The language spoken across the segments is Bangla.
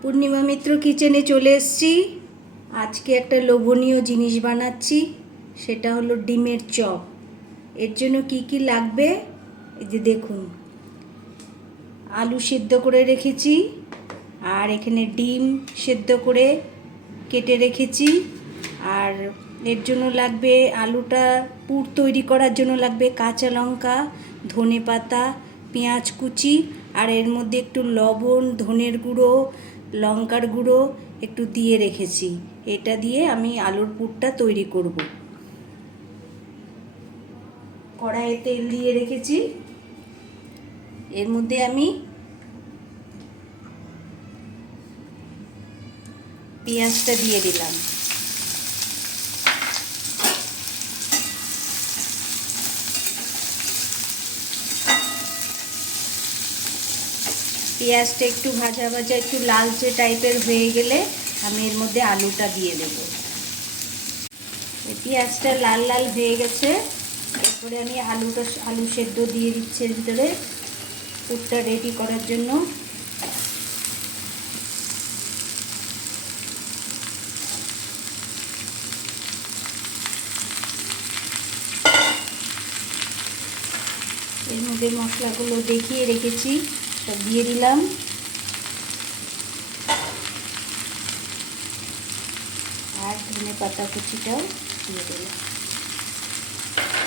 পূর্ণিমা মিত্র কিচেনে চলে এসেছি। আজকে একটা লোভনীয় জিনিস বানাচ্ছি, সেটা হলো ডিমের চপ। এর জন্য কি কি লাগবে এই যে দেখুন, আলু সিদ্ধ করে রেখেছি, আর এখানে ডিম সিদ্ধ করে কেটে রেখেছি। আর এর জন্য লাগবে, আলুটা পুর তৈরি করার জন্য লাগবে কাঁচা লঙ্কা, ধনে পাতা, পেঁয়াজ কুচি, আর এর মধ্যে একটু লবণ, ধনের গুঁড়ো, লঙ্কার গুঁড়ো একটু দিয়ে রেখেছি। এটা দিয়ে আমি আলুর পুরটা তৈরি করব। কড়াইয়ে তেল দিয়ে রেখেছি, এর মধ্যে আমি পেঁয়াজটা দিয়ে দিলাম। পেঁয়াজটা একটু ভাজা ভাজা, একটু লালচে টাইপের হয়ে গেলে আমি এর মধ্যে আলুটা দিয়ে দেব। পেঁয়াজটা লাল লাল হয়ে গেছে, এরপরে আমি আলু সেদ্ধ দিয়ে দিচ্ছি এর ভিতরে পুরটা রেডি করার জন্য। এর মধ্যে মশলাগুলো দেখিয়ে রেখেছি সব দিয়ে দিলাম। আর ধনে পাতা কুচিটাও দিয়ে দিলাম।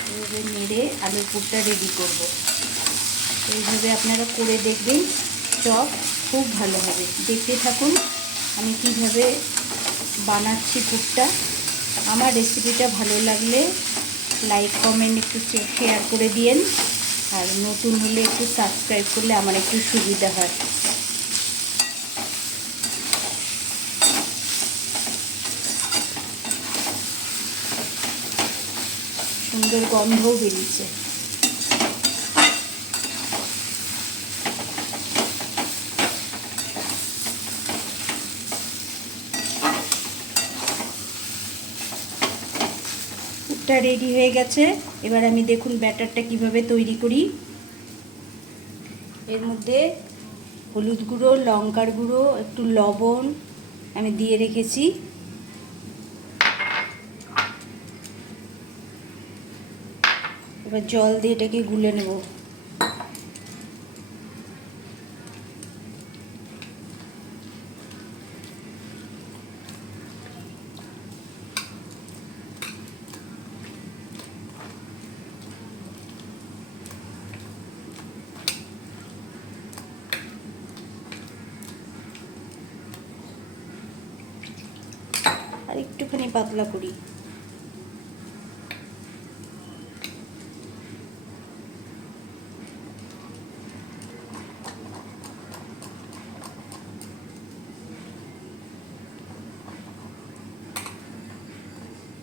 এভাবে নেড়ে আলুর পুরটা রেডি করব। এইভাবে আপনারা করে দেখবেন, চপ খুব ভালো হবে। দেখতে থাকুন আমি কিভাবে বানাচ্ছি পুরটা। আমার রেসিপিটা ভালো লাগলে লাইক কমেন্ট একটু শেয়ার করে দিয়েন, আর নতুন হলে একটু সাবস্ক্রাইব করলে আমার একটু সুবিধা হয়। সুন্দর গন্ধও বেরিয়েছে। পুরটা রেডি হয়ে গেছে। এবার আমি দেখুন ব্যাটারটা কিভাবে তৈরি করি। এর মধ্যে হলুদ গুঁড়ো, লঙ্কার গুঁড়ো, একটু লবণ আমি দিয়ে রেখেছি। এবার জল দিয়ে এটাকে গুলে নেব। আর একটুখানি পাতলা করি।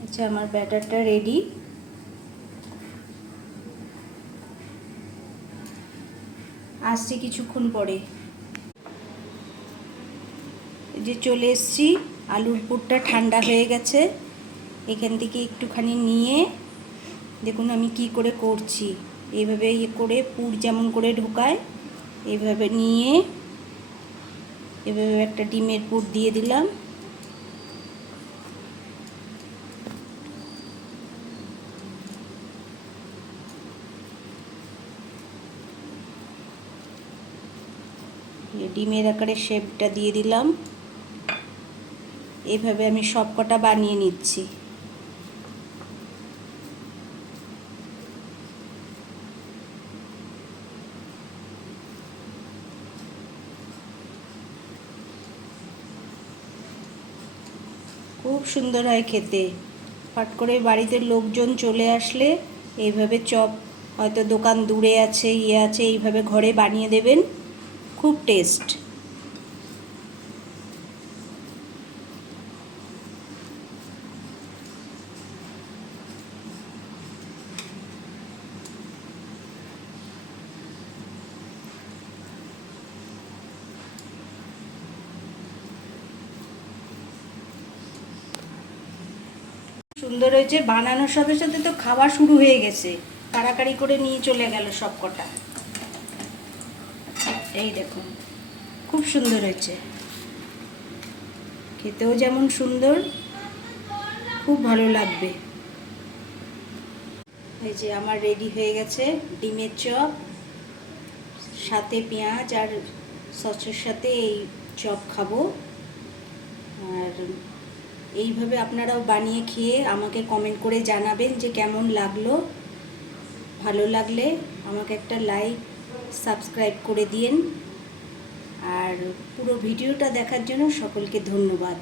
আচ্ছা, আমার ব্যাটারটা রেডি। আসছি কিছুক্ষণ পরে। যে চলে এসছি, আলুর পুরটা ঠান্ডা হয়ে গেছে। এখান থেকে একটুখানি নিয়ে দেখুন আমি কি করে করছি। এইভাবে করে পুর যেমন করে ঢোকায় এইভাবে নিয়ে এভাবে একটা ডিমের পুর দিয়ে দিলাম। ডিমের আকারে শেপটা দিয়ে দিলাম। এইভাবে আমি সবকটা বানিয়ে নিচ্ছি। খুব সুন্দর হয় খেতে। হট করে বাড়িতে লোকজন চলে আসলে এইভাবে চপ, হয়তো দোকান দূরে আছে, আছে, এইভাবে ঘরে বানিয়ে দেবেন, খুব টেস্ট। সুন্দর হয়েছে। বানানোর সাথে সাথে তো খাওয়া শুরু হয়ে গেছে, কাড়াকাড়ি করে নিয়ে চলে গেল সব কটা। এই দেখুন খুব সুন্দর হয়েছে। খেতেও যেমন সুন্দর, খুব ভালো লাগবে। এই যে আমার রেডি হয়ে গেছে ডিমের চপ, সাথে পেঁয়াজ আর সসের সাথে এই চপ খাবো। আর এইভাবে আপনারাও বানিয়ে খেয়ে আমাকে কমেন্ট করে জানাবেন যে কেমন লাগলো। ভালো লাগলে আমাকে একটা লাইক, সাবস্ক্রাইব করে দিন। আর পুরো ভিডিওটা দেখার জন্য সকলকে ধন্যবাদ।